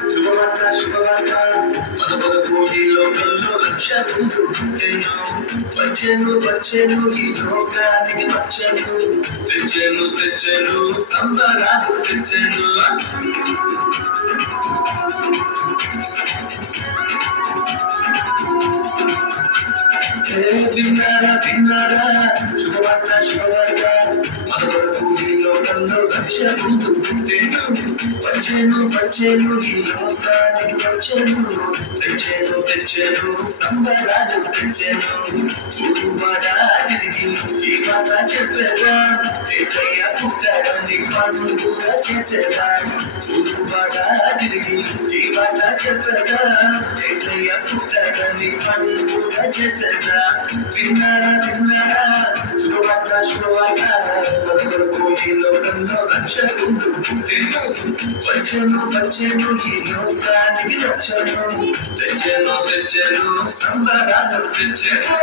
శుభవార్త శుభవార్త మన కొరకు ఈ లోకంలో రక్షకుడు పుట్టెను. వచ్చెను వచ్చెను ఈ లోకానికి వచ్చెను. తెచ్చెను తెచ్చెను సంబరాలు తెచ్చెను. విన్నారా విన్నారా శుభవార్త శుభవార్త మన కొరకు ఈ లోకంలో రక్షకుడు పుట్టెను. వచ్చెను వచ్చెను ఈ లోకానికి వచ్చెను. తెచ్చెను తెచ్చెను సంబరాలు తెచ్చెను. ఊరువాడా తిరిగి జీవత చెప్పేదా యేసయ్య పుట్టాడని పండుగ చేసేదా. ఊరువాడా తిరిగి జీవత చెప్పేదా యేసయ్య పుట్టాడని పండుగ చేసేదా. విన్నారా విన్నారా శుభవార్త శుభవార్త మన కొరకు ఈ లోకంలో రక్షకుడు పుట్టెను. వచ్చెను వచ్చెను ఈ లోకానికి వచ్చెను. తెచ్చెను తెచ్చెను సంబరాలు తెచ్చెను.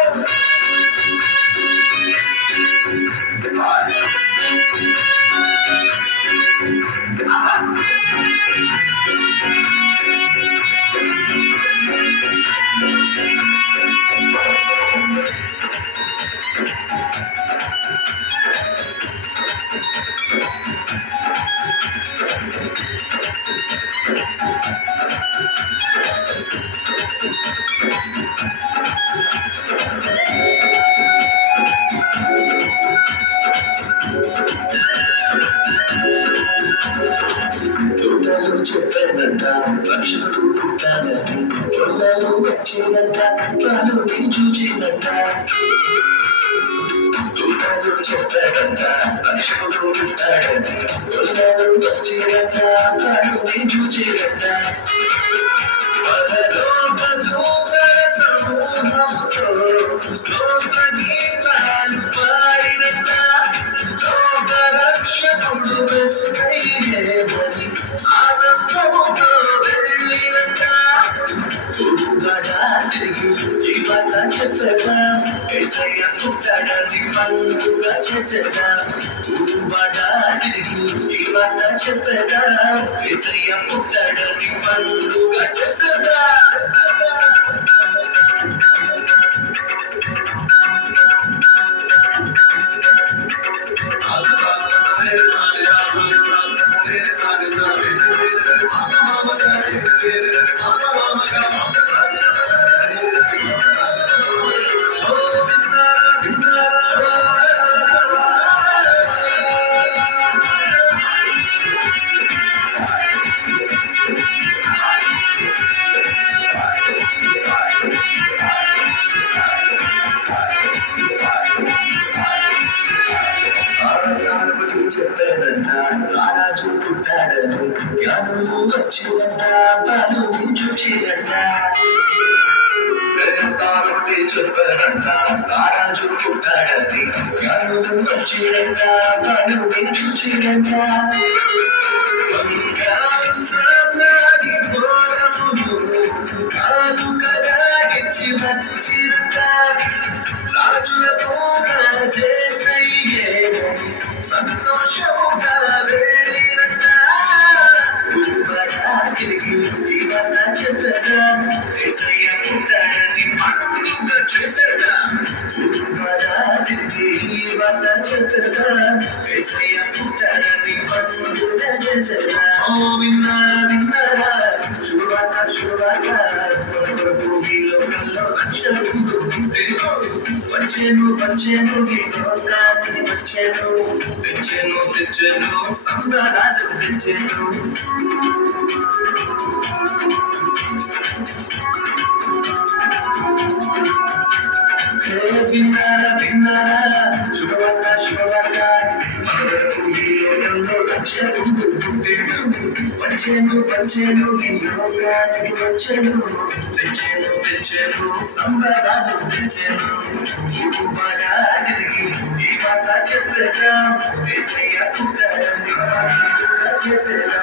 చెప్పేదంట రక్షకుడు పుట్టాడని. పొలాలు వచ్చిందంట పాలు చూచిందంట. దూతలు చెప్పేదంట రక్షకుడు పుట్టాడని. పొలాలు వచ్చిందంట పాలు చూచిందంట. సమూహంతో స్తోత్ర గీతాలు పాడినంట. లోక రక్షకుడు మెస్సయ్యేమని ఆనందముతో వెళ్ళినంట. ఊరువాడా తిరిగి జీవత చెప్పగా యేసయ్య పుట్టాడని పండుగ చేసేదా. ఊరువాడా తిరిగి జీవత చెప్పగా యేసయ్య పుట్టాడని పండుగ చేసేదా. చెప్పేదంట రారాజు పుట్టాడని. జ్ఞానము వచ్చిందంట పాలు చూచినంట. చెప్పారంట రారాజు పుట్టాడని. జ్ఞానము వచ్చిందంట పాలు చూచినంట. బంగారు సామ్రాజ్య ఘోరములు కాదు కదా ఇచ్చి వచ్చినంట. రాజులకు యేసయ్యేమని సంతోషముగా వెళ్ళినంట. ఊరువాడా తిరిగి జీవత చెప్పగా యేసయ్య పుట్టాడని పండుగ చేసేదా. ఊరువాడా తిరిగి జీవత చెప్పగా యేసయ్య పుట్టాడని పండుగ చేసేదా. విన్నారా విన్నారా శుభవార్త శుభవార్త మన కొరకు ఈ లోకంలో రక్షకుడు పుట్టెను. వచ్చెను వచ్చెను ఈ లోకానికి వచ్చెను. తెచ్చెను తెచ్చెను సంబరాలు తెచ్చెను. విన్నారా విన్నారా శుభవార్త శుభవార్త మన కొరకు ఈ లోకంలో రక్షకుడు పుట్టెను. వచ్చెను వచ్చెను ఈ లోకానికి వచ్చెను. తెచ్చెను తెచ్చెను సంబరాలు తెచ్చెను. ఊరువాడా తిరిగి జీవత చెప్పగా యేసయ్య పుట్టాడని పండుగ చేసేదా.